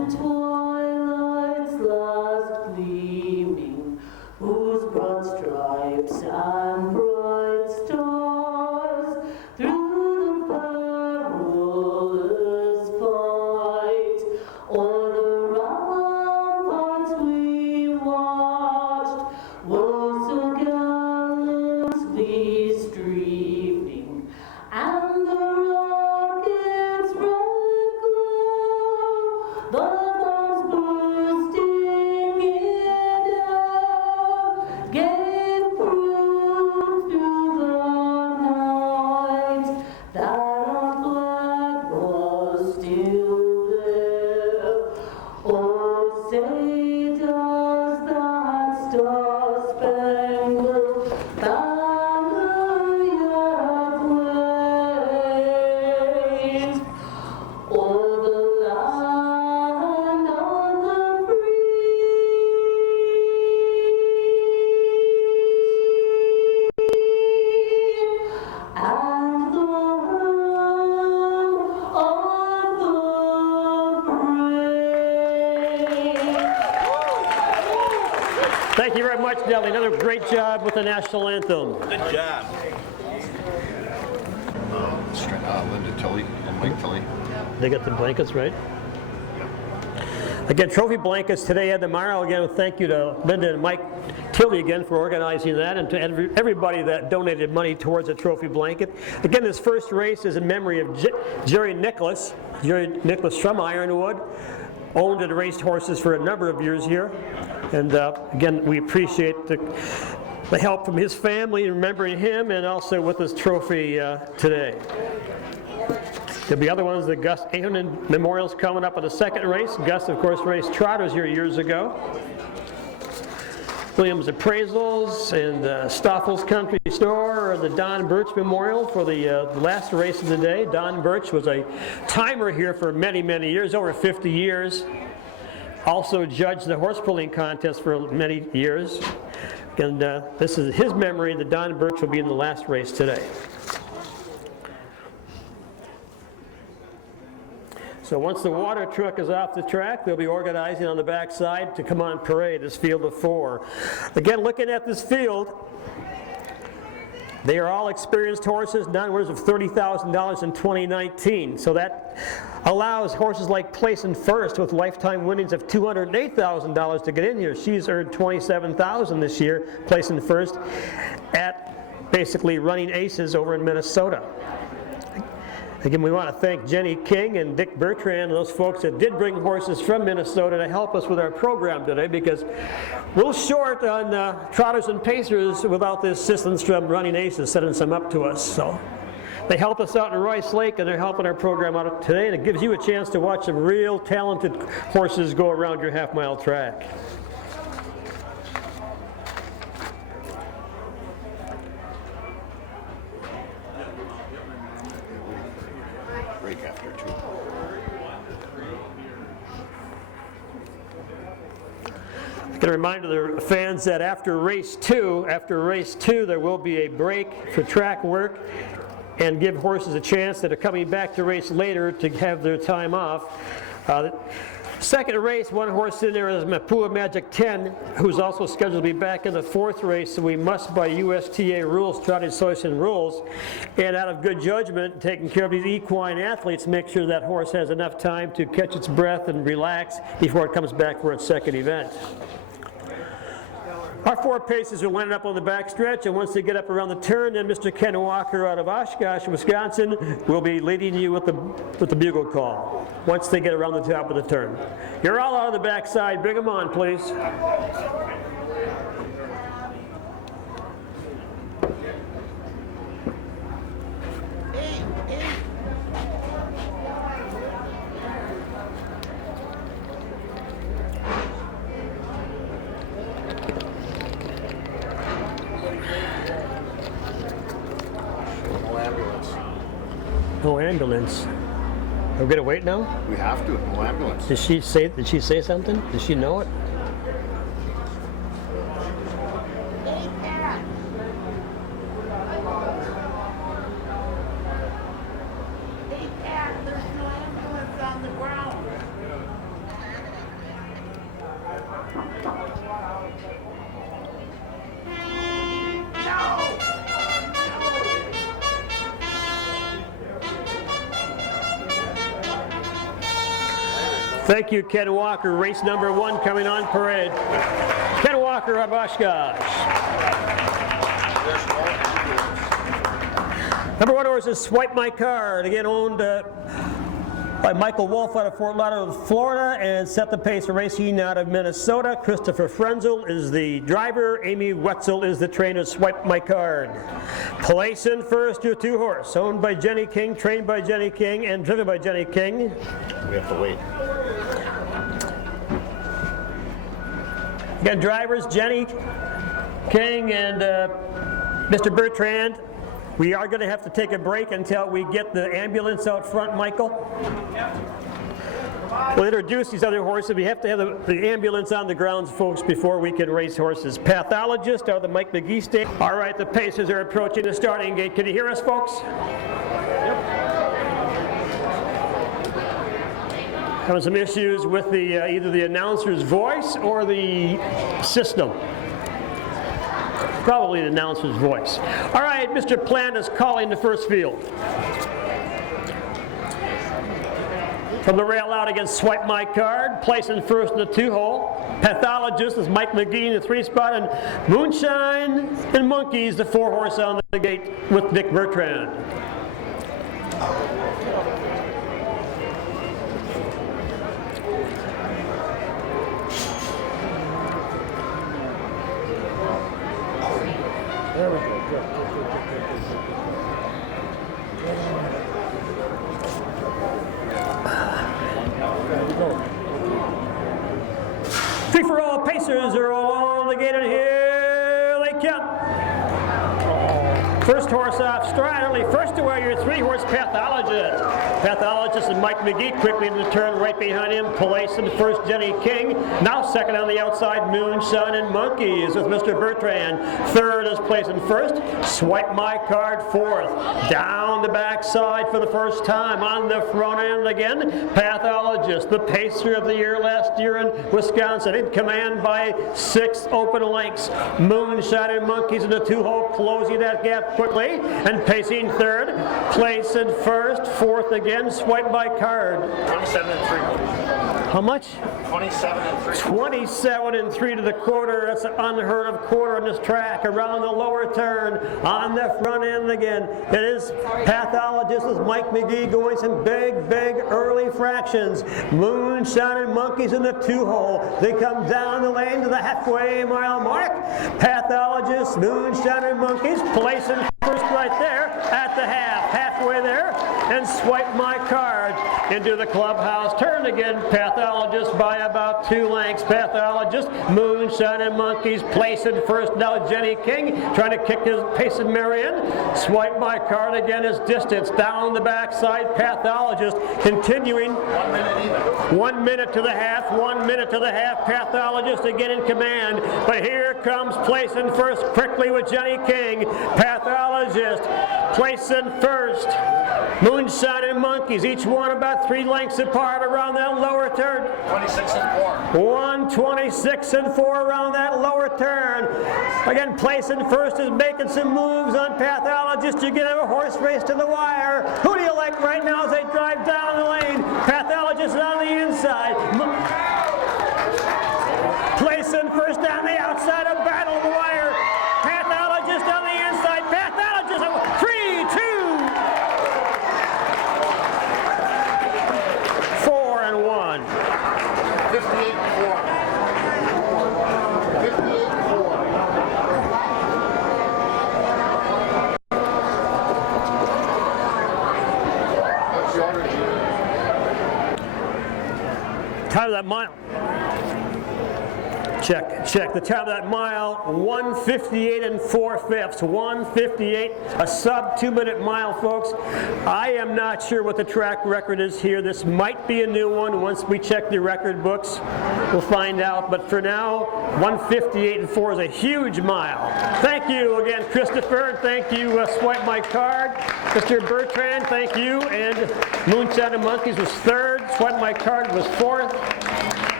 the twilight's last gleaming, whose broad stripes and bright stars through the perilous fight o'er the ramparts we watched were so gallantly streaming, and the rocket's red glow, the bombs bursting in air, gave proof through the night that our flag was still there. Oh, say does that star-spangled banner yet wave o'er the land of the free, and the home of the brave. Thank you very much, Nellie. Another great job with the national anthem. Good job. Linda Tilley and Mike Tilley. They got the blankets, right? Again, trophy blankets today and tomorrow. Again, thank you to Linda and Mike Tilley again for organizing that, and to everybody that donated money towards a trophy blanket. Again, this first race is in memory of Jerry Nicholas. Jerry Nicholas from Ironwood. Owned and raced horses for a number of years here. And again, we appreciate the help from his family in remembering him, and also with this trophy today. There'll be other ones. The Gus Ahern Memorial's coming up in the second race. Gus, of course, raced trotters here years ago. Williams Appraisals and Stoffel's Country Store, the Don Birch Memorial for the last race of the day. Don Birch was a timer here for many, many years, over 50 years. Also judged the horse pulling contest for many years. And this is his memory that Don Birch will be in the last race today. So once the water truck is off the track, they'll be organizing on the backside to come on parade, this field of four. Again, looking at this field, they are all experienced horses, non-winners of $30,000 in 2019. So that allows horses like Placing First with lifetime winnings of $208,000 to get in here. She's earned $27,000 this year, Placing First, at basically running aces over in Minnesota. Again, we want to thank Jenny King and Dick Bertrand and those folks that did bring horses from Minnesota to help us with our program today, because we're short on trotters and pacers without the assistance from Running Aces setting some up to us. So they help us out in Royce Lake, and they're helping our program out today, and it gives you a chance to watch some real talented horses go around your half-mile track. After two. Going to remind the fans that after race two, there will be a break for track work, and give horses a chance that are coming back to race later to have their time off. Second race, one horse in there is Mapua Magic 10, who's also scheduled to be back in the fourth race, so we must, by USTA rules, Trotting Association rules, and out of good judgment, taking care of these equine athletes, make sure that horse has enough time to catch its breath and relax before it comes back for its second event. Our four paces are lining up on the back stretch, and once they get up around the turn, then Mr. Ken Walker out of Oshkosh, Wisconsin, will be leading you with the bugle call once they get around the top of the turn. You're all out on the back side. Bring them on, please. No ambulance. Are we gonna wait now? We have to. No ambulance. Did she say something? Does she know it? Hey, Pat. Hey, Pat, there's no ambulance on the ground. Thank you, Ken Walker. Race number 1 coming on parade. Ken Walker of Oshkosh. Number 1 horse is Swipe My Card, again owned by Michael Wolf out of Fort Lauderdale, Florida, and Set the Pace Racing out of Minnesota. Christopher Frenzel is the driver. Amy Wetzel is the trainer. Swipe My Card. Place in first to a 2 horse, owned by Jenny King, trained by Jenny King, and driven by Jenny King. We have to wait. Again, drivers Jenny King and Mr. Bertrand. We are going to have to take a break until we get the ambulance out front, Michael. We'll introduce these other horses. We have to have the ambulance on the grounds, folks, before we can race horses. Pathologist out of the Mike McGee State. All right, the paces are approaching the starting gate. Can you hear us, folks? Having some issues with the either the announcer's voice or the system. Probably the announcer's voice. All right, Mr. Plant is calling the first field. From the rail out against Swipe My Card, placing first in the 2-hole. Pathologist is Mike McGee in the 3 spot, and Moonshine and Monkeys, the 4 horse on the gate with Dick Bertrand. There we go. Good. Free for all pacers are all on the gate, and here they come. First horse off stride, only first to wear your 3-horse Pathologist. Pathologist and Mike McGee quickly in the turn right behind him. Placing first Jenny King. Now second on the outside, Moonshine and Monkeys with Mr. Bertrand. Third is placing first. Swipe My Card fourth. Down the backside for the first time. On the front end again, Pathologist, the pacer of the year last year in Wisconsin, in command by 6 open lengths. Moonshine and Monkeys in the 2-hole, closing that gap quickly and pacing third. Placing first, fourth again, Swipe My Card. 27 and 3. How much? 27 and 3. 27 and 3 to the quarter. That's an unheard of quarter on this track. Around the lower turn, on the front end again. It is Pathologist with Mike McGee going some big early fractions. Moonshine and Monkeys in the 2-hole. They come down the lane to the halfway mile mark. Pathologist, Moonshine and Monkeys placing first right there at the halfway there, and Swipe My Card into the clubhouse turn again. Pathologist by about 2 lengths. Pathologist, Moonshine and Monkeys placing first. Now Jenny King trying to kick his pace and Marion. Swipe My Card again is distance down the backside. Pathologist continuing. 1 minute even. 1 minute to the half. 1 minute to the half. Pathologist again in command. But here comes placing first quickly with Jenny King. Pathologist placing first. Moonshine and Monkeys, each one about 3 lengths apart around that lower turn. 26 and 4. 1:26 and 4 around that lower turn. Again, placing first is making some moves on Pathologist. You get a horse race to the wire. Who do you like right now as they drive down the lane? Pathologist is on the inside. Placing first down the outside, a battle of the wire. Pathologist on the inside. Pathologist 3, 2, 4 and 1. 58 and 4. 58 and 4. That's the order. Time of that mile. Check. The time of that mile, 1:58 and 4/5. 1:58, a sub 2-minute mile, folks. I am not sure what the track record is here. This might be a new one. Once we check the record books, we'll find out. But for now, 1:58 and 4 is a huge mile. Thank you again, Christopher. Thank you, Swipe My Card. Mr. Bertrand, thank you. And Moonshine and Monkeys was third. Swipe My Card was fourth.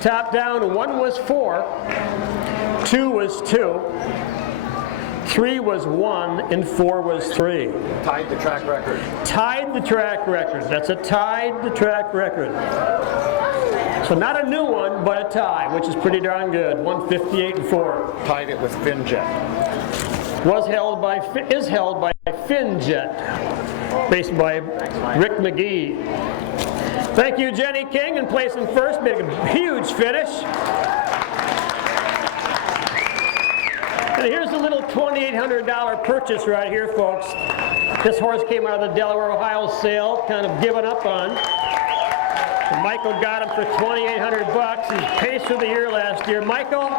Top down, 1 was 4, 2 was 2, 3 was 1, and 4 was 3. Tied the track record. Tied the track record. That's a tied the track record. So not a new one, but a tie, which is pretty darn good. 158-4. Tied it with Finjet. Is held by Finjet, raced by Rick McGee. Thank you, Jenny King, in placing first. Made a huge finish. And here's a little $2,800 purchase right here, folks. This horse came out of the Delaware, Ohio sale, kind of given up on. And Michael got him for $2,800. He's pace of the year last year. Michael,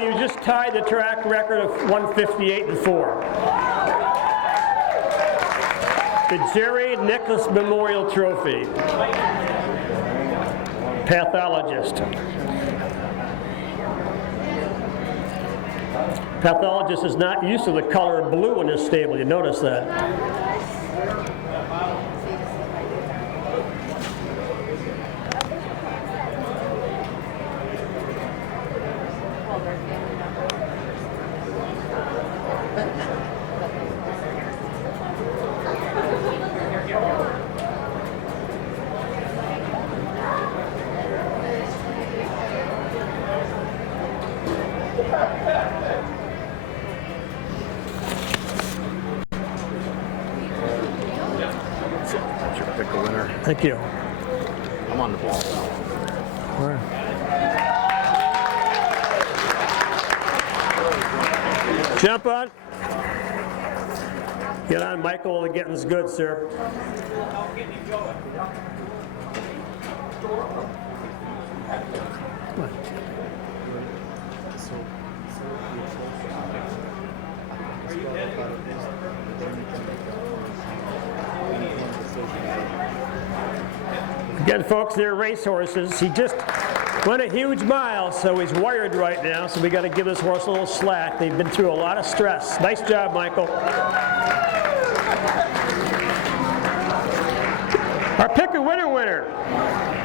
you just tied the track record of 158-4. The Jerry Nicholas Memorial Trophy. Pathologist. Pathologist is not used to the color blue in his stable. You notice that. Pick a winner. Thank you. I'm on the ball. All right. Jump on. Get on, Michael. The getting's good, sir. Come on. Again, folks, they're racehorses. He just went a huge mile, so he's wired right now, so we got to give this horse a little slack. They've been through a lot of stress. Nice job, Michael. Our pick a winner.